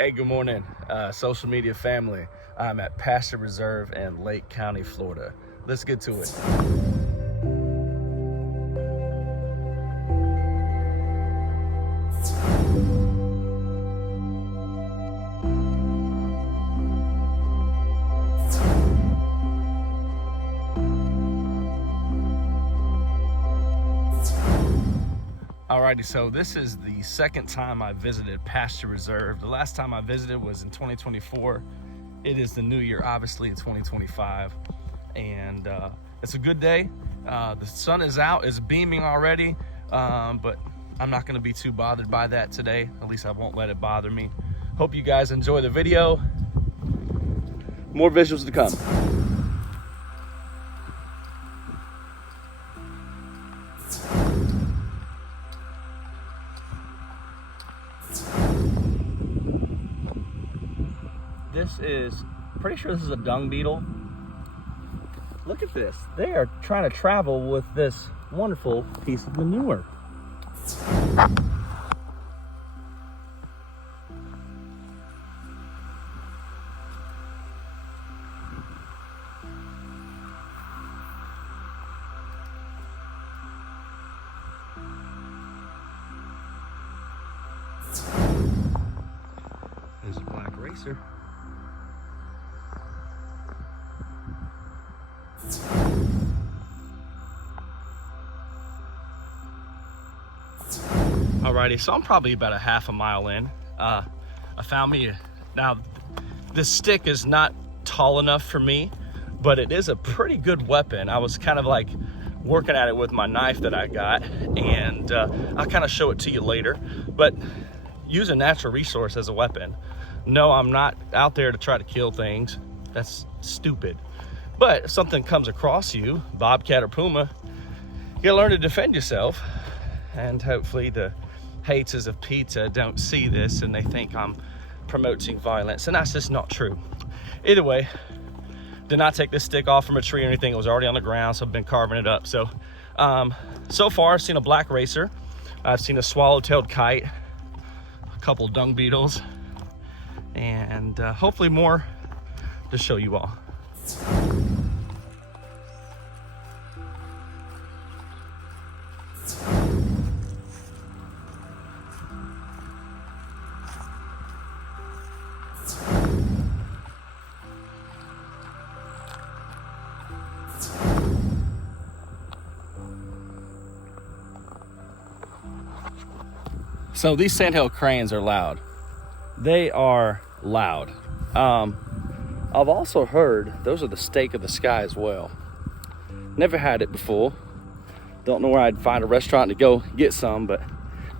Hey, good morning, social media family. I'm at Pasture Reserve in Lake County, Florida. Let's get to it. Alrighty, so this is the second time I visited Pasture Reserve. The last time I visited was in 2024. It is the new year, obviously, in 2025, and it's a good day. The sun is out, it's beaming already, but I'm not going to be too bothered by that today. At least I won't let it bother me. Hope you guys enjoy the video. More visuals to come. This is, pretty sure this is a dung beetle. Look at this. They are trying to travel with this wonderful piece of manure. There's a black racer. Alrighty, so I'm probably about a half a mile in. I found me, now this stick is not tall enough for me, but it is a pretty good weapon. I was kind of like working at it with my knife that I got, and I'll kind of show it to you later. But use a natural resource as a weapon. No, I'm not out there to try to kill things. That's stupid. But if something comes across you, bobcat or puma, you gotta learn to defend yourself. And hopefully the haters of pizza don't see this and they think I'm promoting violence, and that's just not true. Either way, did not take this stick off from a tree or anything. It was already on the ground, so I've been carving it up. So so far I've seen a black racer, I've seen a swallow-tailed kite, a couple dung beetles, and hopefully more to show you all. So these sandhill cranes are loud. They are loud. I've also heard those are the steak of the sky as well. Never had it before. Don't know where I'd find a restaurant to go get some, but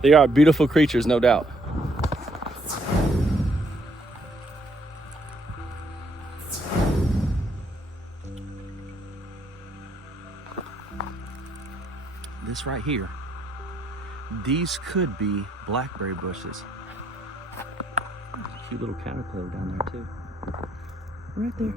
they are beautiful creatures, no doubt. This right here, these could be blackberry bushes. There's a cute little caterpillar down there too. Right there.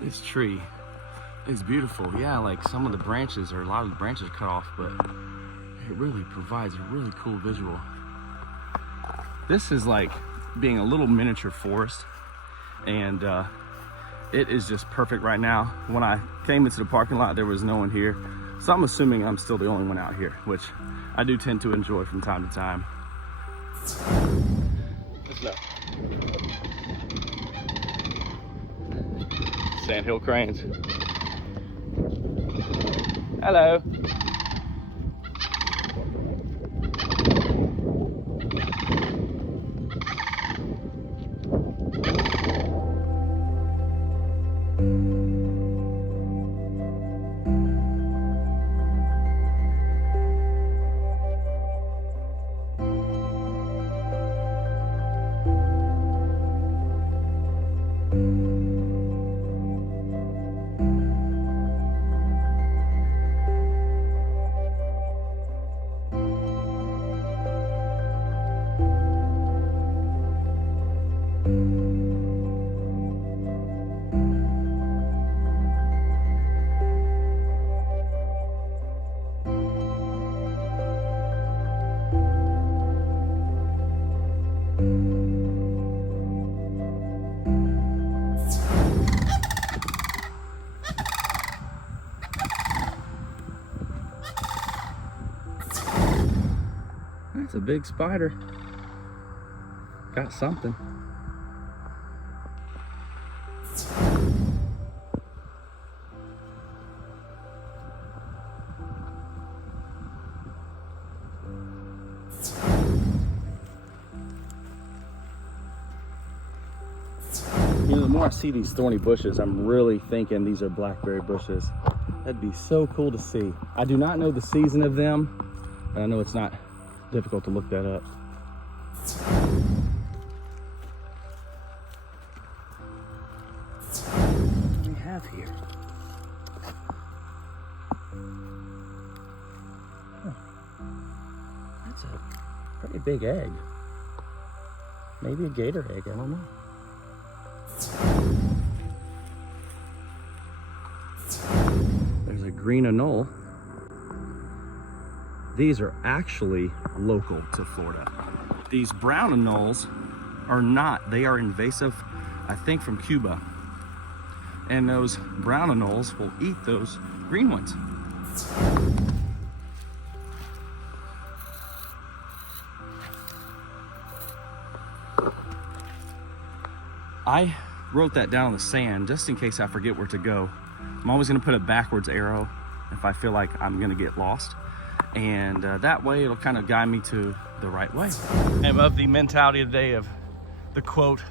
This tree is beautiful. Yeah, like some of the branches, or a lot of the branches cut off, but it really provides a really cool visual. This is like being a little miniature forest, and it is just perfect right now. When I came into the parking lot, there was no one here, so I'm assuming I'm still the only one out here, which I do tend to enjoy from time to time. Sandhill cranes. Hello. a big spider. Got something. You know, the more I see these thorny bushes, I'm really thinking these are blackberry bushes. That'd be so cool to see. I do not know the season of them, but I know it's not difficult to look that up. What do we have here? Huh. That's a pretty big egg. Maybe a gator egg, I don't know. There's a green anole. These are actually local to Florida. These brown anoles are not, they are invasive, I think from Cuba. And those brown anoles will eat those green ones. I wrote that down on the sand just in case I forget where to go. I'm always gonna put a backwards arrow if I feel like I'm gonna get lost. And that way it'll kind of guide me to the right way. I'm of the mentality today of the quote,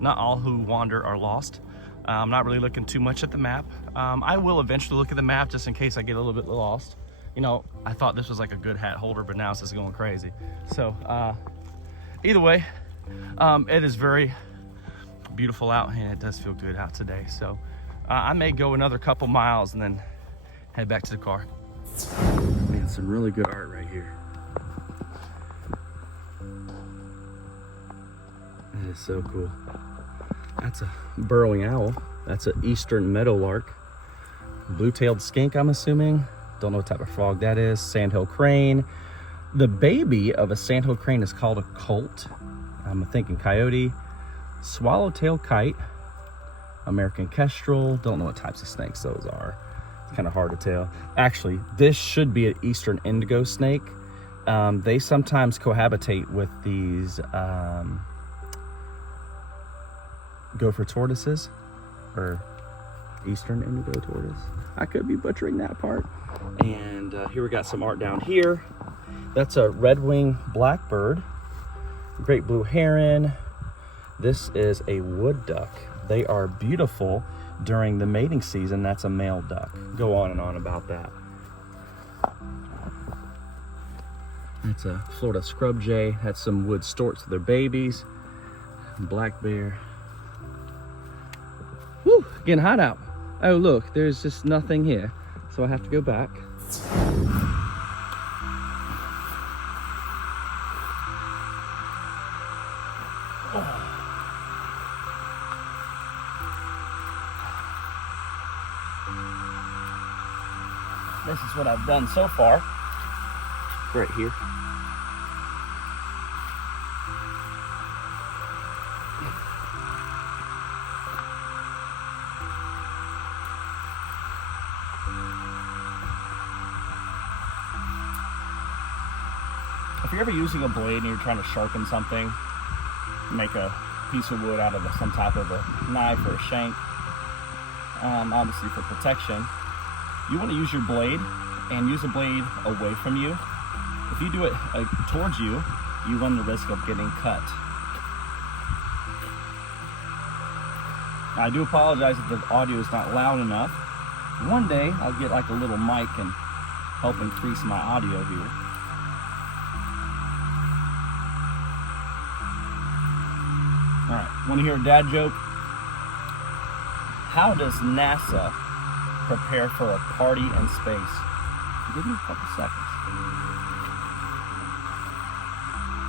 not all who wander are lost. I'm not really looking too much at the map. I will eventually look at the map just in case I get a little bit lost. You know, I thought this was like a good hat holder, but now it's just going crazy. So either way, it is very beautiful out and it does feel good out today. So I may go another couple miles and then head back to the car. Man, some really good art right here. That is so cool. That's a burrowing owl. That's an eastern meadowlark. Blue-tailed skink, I'm assuming. Don't know what type of frog that is. Sandhill crane. The baby of a sandhill crane is called a colt. I'm thinking coyote. Swallowtail kite. American kestrel. Don't know what types of snakes those are. It's kind of hard to tell. Actually, this should be an eastern indigo snake. They sometimes cohabitate with these gopher tortoises, or eastern indigo tortoise. I could be butchering that part. And here we got some art down here. That's a red-winged blackbird, great blue heron. This is a wood duck. They are beautiful during the mating season. That's a male duck. Go on and on about that. That's a Florida scrub jay. That's some wood storks with their babies. Black bear. Whew, getting hot out. Oh look, there's just nothing here. So I have to go back. This is what I've done so far. Right here. If you're ever using a blade and you're trying to sharpen something, make a piece of wood out of some type of a knife or a shank, obviously for protection, you want to use your blade and use the blade away from you. If you do it towards you, you run the risk of getting cut. I do apologize if the audio is not loud enough. One day I'll get like a little mic and help increase my audio here. All right, want to hear a dad joke? How does NASA prepare for a party in space? Give me a couple seconds.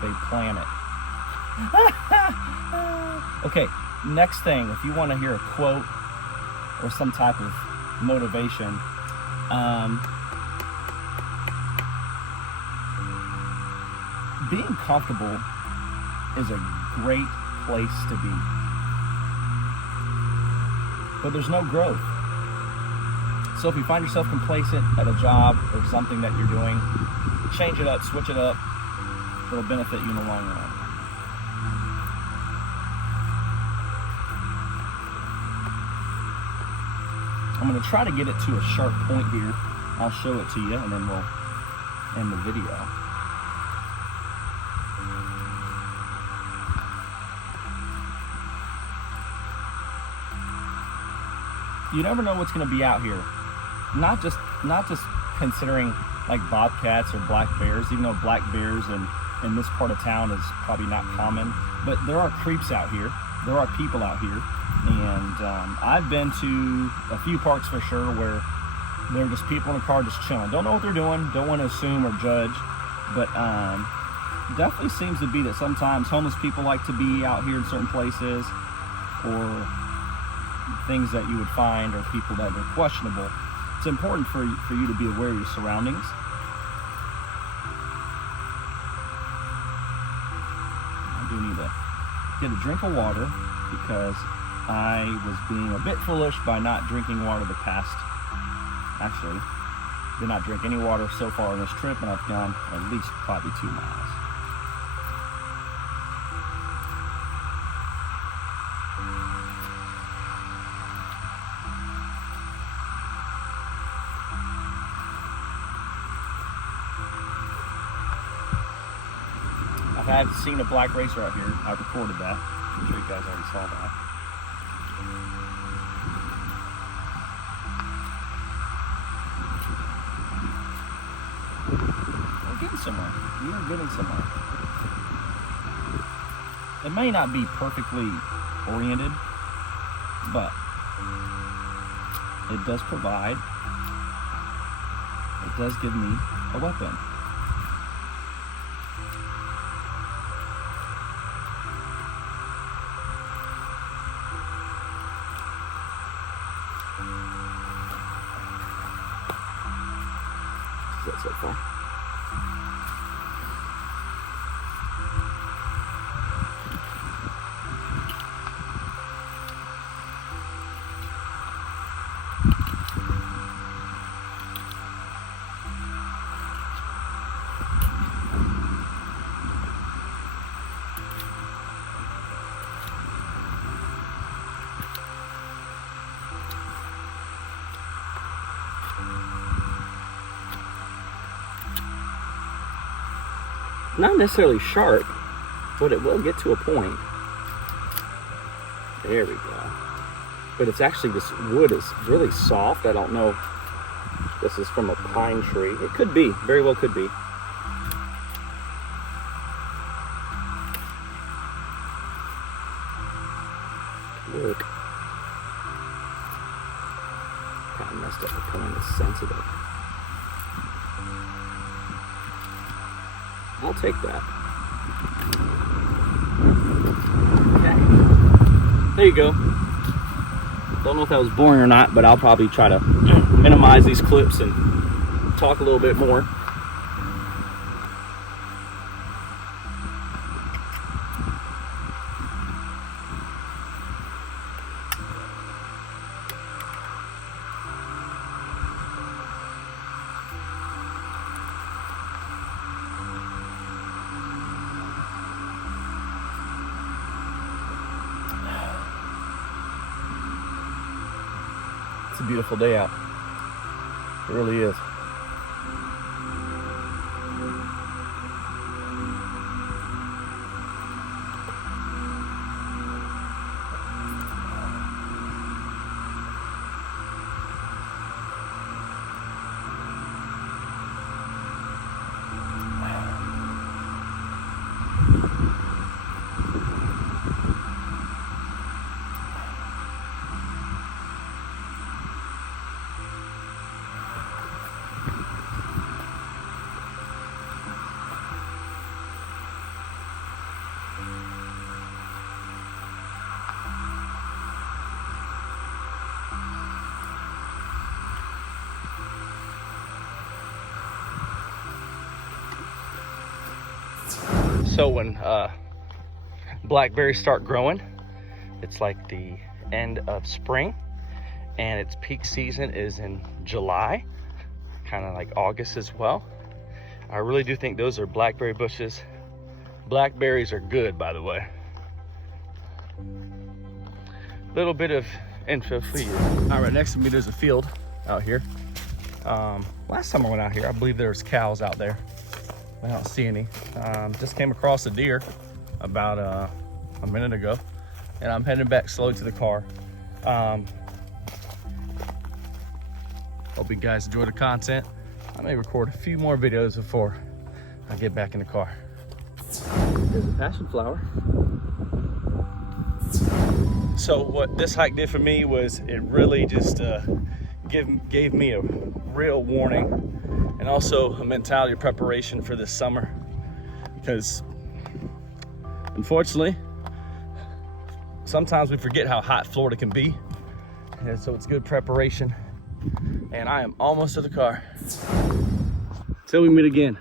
They plan it. Okay, next thing, if you want to hear a quote or some type of motivation, being comfortable is a great place to be, but there's no growth. So if you find yourself complacent at a job or something that you're doing, change it up, switch it up, it'll benefit you in the long run. I'm going to try to get it to a sharp point here. I'll show it to you and then we'll end the video. You never know what's going to be out here. Not just considering like bobcats or black bears, even though black bears in this part of town is probably not common, but there are creeps out here. There are people out here, and I've been to a few parks for sure where they're just people in a car just chilling. Don't know what they're doing, don't want to assume or judge, but definitely seems to be that sometimes homeless people like to be out here in certain places, or things that you would find are people that are questionable. It's important for you to be aware of your surroundings. I do need to get a drink of water because I was being a bit foolish by not drinking water the past. Actually, did not drink any water so far on this trip, and I've gone at least probably 2 miles. I've seen a black racer out here. I recorded that. I'm sure you guys already saw that. We're getting somewhere. We are getting somewhere. It may not be perfectly oriented, but it does provide, it does give me a weapon. Is that so far? Not necessarily sharp, but it will get to a point. There we go. But it's actually, this wood is really soft. I don't know if this is from a pine tree. It could be, very well could be. Look. Kind of messed up the point, it's sensitive. I'll take that. Okay. There you go. Don't know if that was boring or not, but I'll probably try to minimize these clips and talk a little bit more. It's a beautiful day out. It really is. So when blackberries start growing, it's like the end of spring, and its peak season is in July, kind of like August as well. I really do think those are blackberry bushes Blackberries are good, by the way. Little bit of info for you. All right, next to me there's a field out here. Last time I went out here, I believe there was cows out there. I don't see any. Just came across a deer about a minute ago, and I'm heading back slowly to the car. Hope you guys enjoy the content. I may record a few more videos before I get back in the car. There's a passion flower. So what this hike did for me was it really just gave me a real warning and also a mentality of preparation for this summer, because unfortunately sometimes we forget how hot Florida can be, and so it's good preparation. And I am almost to the car. Till we meet again.